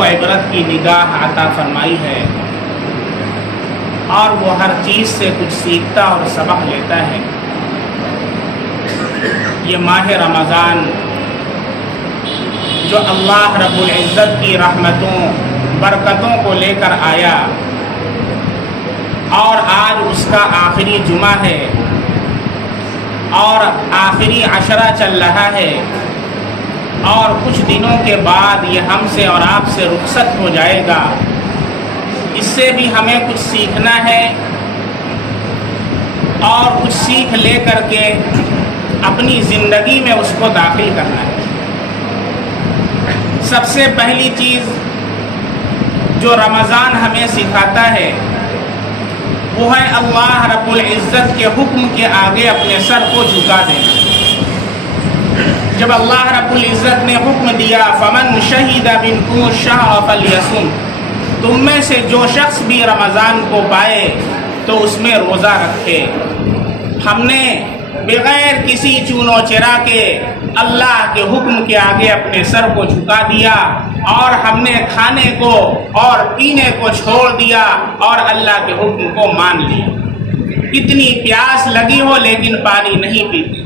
کو عبرت کی نگاہ عطا فرمائی ہے اور وہ ہر چیز سے کچھ سیکھتا اور سبق لیتا ہے۔ یہ ماہ رمضان جو اللہ رب العزت کی رحمتوں برکتوں کو لے کر آیا اور آج اس کا آخری جمعہ ہے اور آخری عشرہ چل رہا ہے اور کچھ دنوں کے بعد یہ ہم سے اور آپ سے رخصت ہو جائے گا۔ اس سے بھی ہمیں کچھ سیکھنا ہے اور کچھ سیکھ لے کر کے اپنی زندگی میں اس کو داخل کرنا ہے۔ سب سے پہلی چیز جو رمضان ہمیں سکھاتا ہے وہ ہے اللہ رب العزت کے حکم کے آگے اپنے سر کو جھکا دینا۔ جب اللہ رب العزت نے حکم دیا فمن شہد منکم الشہر فلیصم، تم میں سے جو شخص بھی رمضان کو پائے تو اس میں روزہ رکھے، ہم نے بغیر کسی چون و چرا کے اللہ کے حکم کے آگے اپنے سر کو جھکا دیا اور ہم نے کھانے کو اور پینے کو چھوڑ دیا اور اللہ کے حکم کو مان لیا۔ کتنی پیاس لگی ہو لیکن پانی نہیں پیتے،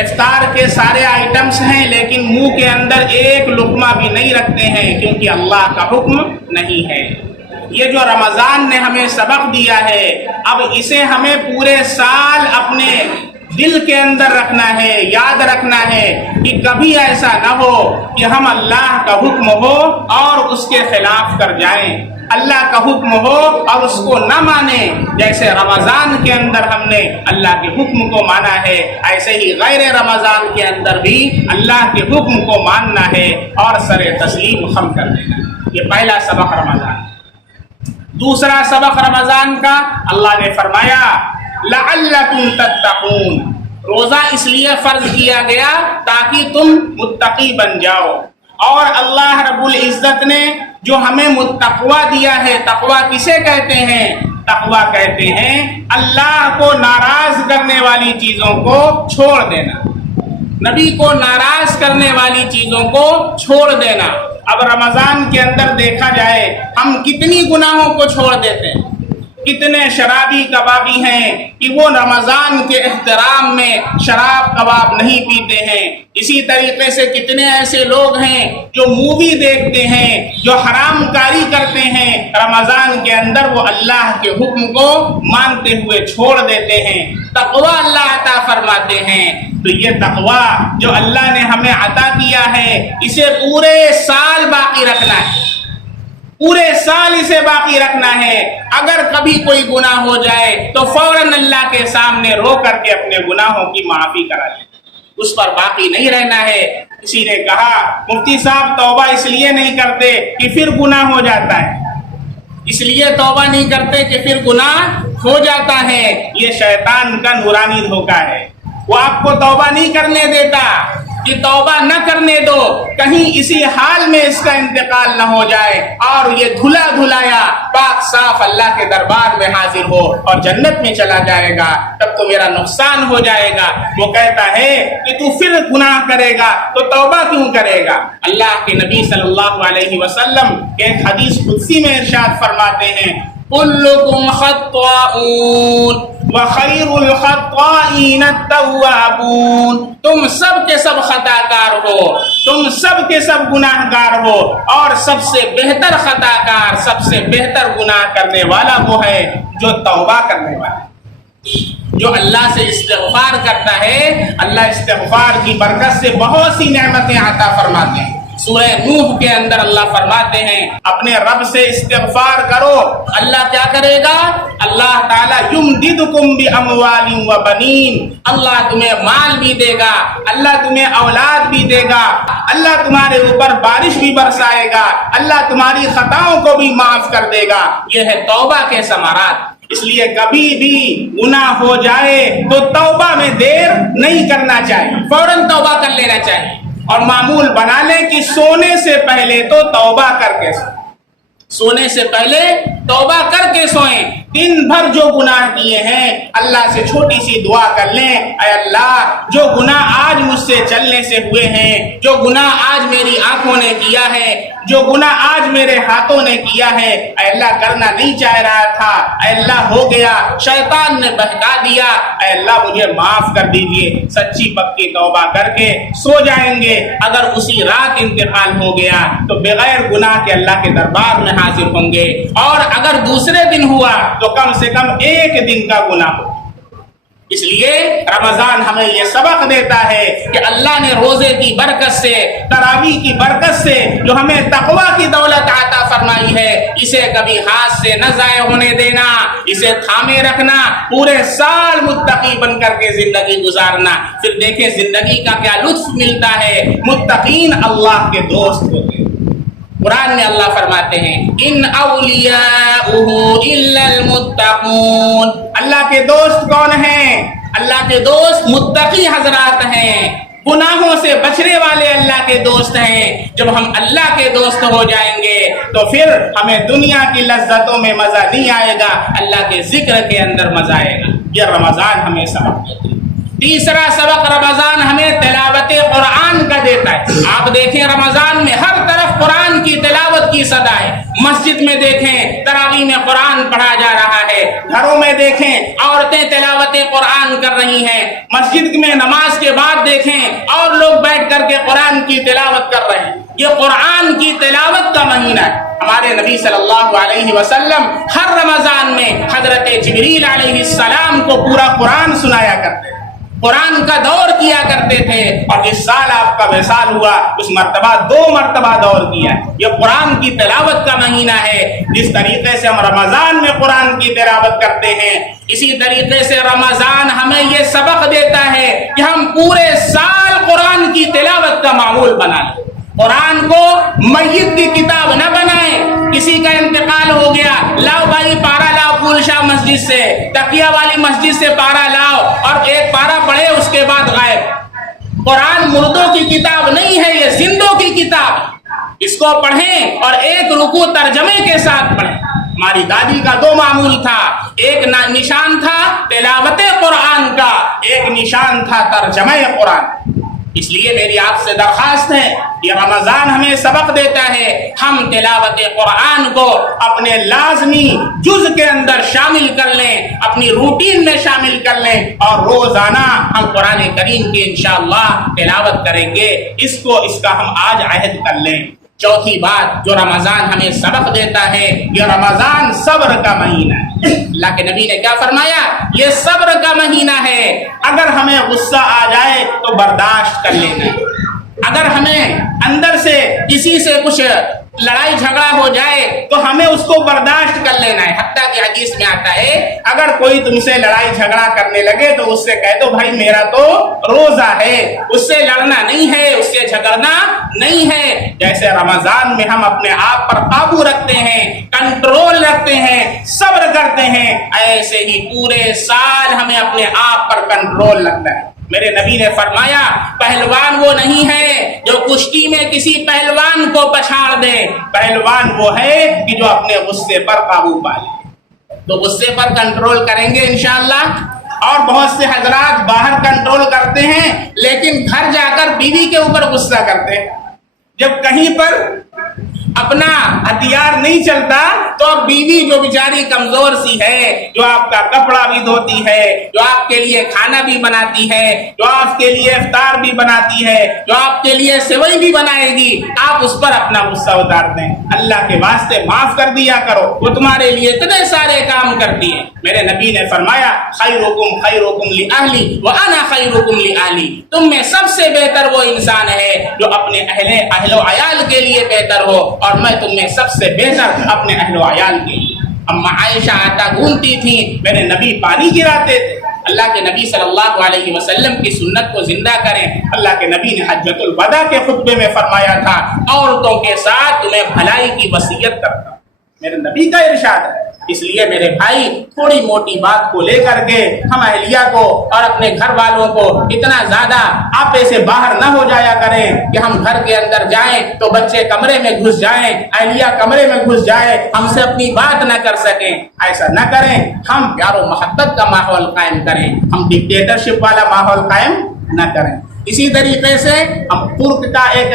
افطار کے سارے آئٹمس ہیں لیکن منہ کے اندر ایک لقمہ بھی نہیں رکھتے ہیں کیونکہ اللہ کا حکم نہیں ہے۔ یہ جو رمضان نے ہمیں سبق دیا ہے اب اسے ہمیں پورے سال اپنے دل کے اندر رکھنا ہے، یاد رکھنا ہے کہ کبھی ایسا نہ ہو کہ ہم اللہ کا حکم ہو اور اس کے خلاف کر جائیں، اللہ کا حکم ہو اور اس کو نہ مانیں۔ جیسے رمضان کے اندر ہم نے اللہ کے حکم کو مانا ہے ایسے ہی غیر رمضان کے اندر بھی اللہ کے حکم کو ماننا ہے اور سر تسلیم خم کر دینا۔ یہ پہلا سبق رمضان۔ دوسرا سبق رمضان کا اللہ نے فرمایا لعلکم تتقون، روزہ اس لیے فرض کیا گیا تاکہ تم متقی بن جاؤ۔ اور اللہ رب العزت نے جو ہمیں متقوی دیا ہے، تقوی کسے کہتے ہیں؟ تقوی کہتے ہیں اللہ کو ناراض کرنے والی چیزوں کو چھوڑ دینا، نبی کو ناراض کرنے والی چیزوں کو چھوڑ دینا۔ اب رمضان کے اندر دیکھا جائے ہم کتنی گناہوں کو چھوڑ دیتے ہیں، کتنے شرابی کبابی ہیں کہ وہ رمضان کے احترام میں شراب کباب نہیں پیتے ہیں۔ اسی طریقے سے کتنے ایسے لوگ ہیں جو مووی دیکھتے ہیں، جو حرام کاری کرتے ہیں، رمضان کے اندر وہ اللہ کے حکم کو مانتے ہوئے چھوڑ دیتے ہیں۔ تقوی اللہ عطا فرماتے ہیں، تو یہ تقوی جو اللہ نے ہمیں عطا کیا ہے اسے پورے سال باقی رکھنا ہے، پورے سال اسے باقی رکھنا ہے۔ اگر کبھی کوئی گناہ ہو جائے تو فوراً اللہ کے سامنے رو کر کے اپنے گناہوں کی معافی کرا لیں، اس پر باقی نہیں رہنا ہے۔ کسی نے کہا مفتی صاحب توبہ اس لیے نہیں کرتے کہ پھر گناہ ہو جاتا ہے، اس لیے توبہ نہیں کرتے کہ پھر گناہ ہو جاتا ہے۔ یہ شیطان کا نورانی دھوکہ ہے، وہ آپ کو توبہ نہیں کرنے دیتا کہ توبہ نہ کرنے دو، کہیں اسی حال میں اس کا انتقال نہ ہو جائے اور یہ دھلا دھلایا پاک صاف اللہ کے دربار میں حاضر ہو اور جنت میں چلا جائے گا، تب تو میرا نقصان ہو جائے گا۔ وہ کہتا ہے کہ تو پھر گناہ کرے گا تو توبہ کیوں کرے گا؟ اللہ کے نبی صلی اللہ علیہ وسلم ایک حدیث قدسی میں ارشاد فرماتے ہیں کلکم خطاؤون وخیر الخطائین التوابون، تم سب کے سب خطا کار ہو، تم سب کے سب گناہ گار ہو اور سب سے بہتر خطا کار، سب سے بہتر گناہ کرنے والا وہ ہے جو توبہ کرنے والا ہے، جو اللہ سے استغفار کرتا ہے۔ اللہ استغفار کی برکت سے بہت سی نعمتیں عطا فرماتے ہیں۔ سورہ نوح کے اندر اللہ فرماتے ہیں اپنے رب سے استغفار کرو، اللہ کیا کرے گا؟ اللہ تعالیٰ یمددکم باموال و بنین، اللہ تمہیں مال بھی دے گا، اللہ تمہیں اولاد بھی دے گا، اللہ تمہارے اوپر بارش بھی برسائے گا، اللہ تمہاری خطاؤں کو بھی معاف کر دے گا۔ یہ ہے توبہ کے ثمرات۔ اس لیے کبھی بھی گناہ ہو جائے تو توبہ میں دیر نہیں کرنا چاہیے، فوراً توبہ کر لینا چاہیے اور معمول بنا لیں کہ سونے سے پہلے تو توبہ کر کے سونے سے پہلے توبہ کر کے سوئیں۔ دن بھر جو گناہ کیے ہیں اللہ سے چھوٹی سی دعا کر لیں، اے اللہ جو گناہ آج مجھ سے چلنے سے ہوئے ہیں، جو گناہ آج میری آنکھوں نے کیا ہے، جو گناہ آج میرے ہاتھوں نے کیا ہے اے اللہ کرنا نہیں چاہ رہا تھا، اے اللہ ہو گیا، شیطان نے بہکا دیا، اے اللہ مجھے معاف کر دیجئے۔ سچی پکی توبہ کر کے سو جائیں گے۔ اگر اسی رات انتقال ہو گیا تو بغیر گناہ کے اللہ کے دربار میں حاضر ہوں گے، اور اگر دوسرے دن ہوا تو کم سے کم ایک دن کا گناہ ہو۔ اس لیے رمضان ہمیں یہ سبق دیتا ہے کہ اللہ نے روزے کی برکت سے، تراویح کی برکت سے جو ہمیں تقوی کی دولت عطا فرمائی ہے، اسے کبھی ہاتھ سے نہ ضائع ہونے دینا، اسے تھامے رکھنا، پورے سال متقی بن کر کے زندگی گزارنا۔ پھر دیکھیں زندگی کا کیا لطف ملتا ہے۔ متقین اللہ کے دوست ہوتے ہیں۔ قرآن میں اللہ فرماتے ہیں ان اولیاؤہ الا المتقون، اللہ کے دوست کون ہیں؟ اللہ کے دوست متقی حضرات ہیں، گناہوں سے بچنے والے اللہ کے دوست ہیں۔ جب ہم اللہ کے دوست ہو جائیں گے تو پھر ہمیں دنیا کی لذتوں میں مزہ نہیں آئے گا، اللہ کے ذکر کے اندر مزہ آئے گا۔ یہ رمضان ہمیں سبق دیتا ہے۔ تیسرا سبق رمضان ہمیں تلاوت قرآن کا دیتا ہے۔ آپ دیکھیں رمضان میں ہر طرف قرآن کی تلاوت کی صدا ہے۔ مسجد میں دیکھیں تراویح میں قرآن پڑھا جا رہا ہے، گھروں میں دیکھیں عورتیں تلاوت قرآن کر رہی ہیں، مسجد میں نماز کے بعد دیکھیں اور لوگ بیٹھ کر کے قرآن کی تلاوت کر رہے ہیں۔ یہ قرآن کی تلاوت کا مہینہ ہے۔ ہمارے نبی صلی اللہ علیہ وسلم ہر رمضان میں حضرت جبریل علیہ السلام کو پورا قرآن سنایا کرتے، قرآن کا دور کیا کرتے تھے، اور جس سال آپ کا وصال ہوا اس مرتبہ 2 مرتبہ دور کیا۔ یہ قرآن کی تلاوت کا مہینہ ہے۔ جس طریقے سے ہم رمضان میں قرآن کی تلاوت کرتے ہیں، اسی طریقے سے رمضان ہمیں یہ سبق دیتا ہے کہ ہم پورے سال قرآن کی تلاوت کا معمول بنا لیں۔ قرآن کو میت کی کتاب نہ بنائیں۔ کسی کا انتقال ہو گیا، لاؤ بھائی پارا لاؤ پھول شاہ مسجد سے، تقیہ والی مسجد سے پارا لاؤ اور ایک پارا پڑھے اس کے بعد غائب۔ قرآن مردوں کی کتاب نہیں ہے، یہ زندوں کی کتاب۔ اس کو پڑھیں اور ایک رکوع ترجمے کے ساتھ پڑھیں۔ ہماری دادی کا 2 معمول تھا، ایک نشان تھا تلاوت قرآن کا، ایک نشان تھا ترجمہ قرآن۔ اس لیے میری آپ سے درخواست ہے، یہ رمضان ہمیں سبق دیتا ہے ہم تلاوت قرآن کو اپنے لازمی جز کے اندر شامل کر لیں، اپنی روٹین میں شامل کر لیں، اور روزانہ ہم قرآن کریم کی انشاءاللہ تلاوت کریں گے۔ اس کا ہم آج عہد کر لیں۔ چوتھی بات جو رمضان ہمیں سبق دیتا ہے، یہ رمضان صبر کا مہینہ ہے۔ اللہ کے نبی نے کیا فرمایا؟ یہ صبر کا مہینہ ہے۔ اگر ہمیں غصہ آ جائے تو برداشت کر لینا، اگر ہمیں اندر سے کسی سے کچھ لڑائی جھگڑا ہو جائے تو ہمیں اس کو برداشت کر لینا ہے۔ حتیٰ کہ حدیث میں آتا ہے اگر کوئی تم سے لڑائی جھگڑا کرنے لگے تو اس سے کہہ دو بھائی میرا تو روزہ ہے، اس سے لڑنا نہیں ہے، اس سے جھگڑنا نہیں ہے۔ جیسے رمضان میں ہم اپنے آپ پر قابو رکھتے ہیں، کنٹرول رکھتے ہیں، صبر کرتے ہیں، ایسے ہی پورے سال ہمیں اپنے آپ پر کنٹرول رکھنا ہے۔ میرے نبی نے فرمایا پہلوان وہ نہیں ہے جو کشتی میں کسی پہلوان کو پچھاڑ دے، پہلوان وہ ہے کہ جو اپنے غصے پر قابو پائے۔ تو غصے پر کنٹرول کریں گے انشاءاللہ۔ اور بہت سے حضرات باہر کنٹرول کرتے ہیں لیکن گھر جا کر بیوی کے اوپر غصہ کرتے ہیں۔ جب کہیں پر اپنا ہتھیار نہیں چلتا تو اب بیوی جو بیچاری کمزور سی ہے، جو آپ کا کپڑا بھی دھوتی ہے، جو آپ کے لیے کھانا بھی بناتی ہے، جو آپ کے لیے افطار بھی بناتی ہے، جو آپ کے لیے سیوئی بھی بنائے گی، آپ اس پر اپنا غصہ اتار دیں۔ اللہ کے واسطے معاف کر دیا کرو، وہ تمہارے لیے اتنے سارے کام کرتی ہے۔ میرے نبی نے فرمایا خیرکم خیرکم لأہلی وانا خیرکم لأہلی، تم میں سب سے بہتر وہ انسان ہے جو اپنے اہل و عیال کے لیے بہتر ہو، اور میں تم میں سب سے بہتر اپنے اہل و عیال کے لیے۔ اما عائشہ آٹا گھونتی تھی، میرے نبی پانی گراتے تھے۔ اللہ کے نبی صلی اللہ علیہ وسلم کی سنت کو زندہ کریں۔ اللہ کے نبی نے حجۃ الوداع کے خطبے میں فرمایا تھا عورتوں کے ساتھ تمہیں بھلائی کی وصیت کرتا ہوں، میرے نبی کا ارشاد ہے۔ اس لیے میرے بھائی تھوڑی موٹی بات کو لے کر کے ہم اہلیہ کو اور اپنے گھر والوں کو اتنا زیادہ آپے سے باہر نہ ہو جایا کریں کہ ہم گھر کے اندر جائیں تو بچے کمرے میں گھس جائیں، اہلیہ کمرے میں گھس جائے، ہم سے اپنی بات نہ کر سکیں۔ ایسا نہ کریں، ہم پیار و محبت کا ماحول قائم کریں، ہم ڈکٹیٹرشپ والا ماحول قائم نہ کریں۔ اسی طریقے سے ہم ترک کا ایک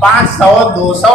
500, 200,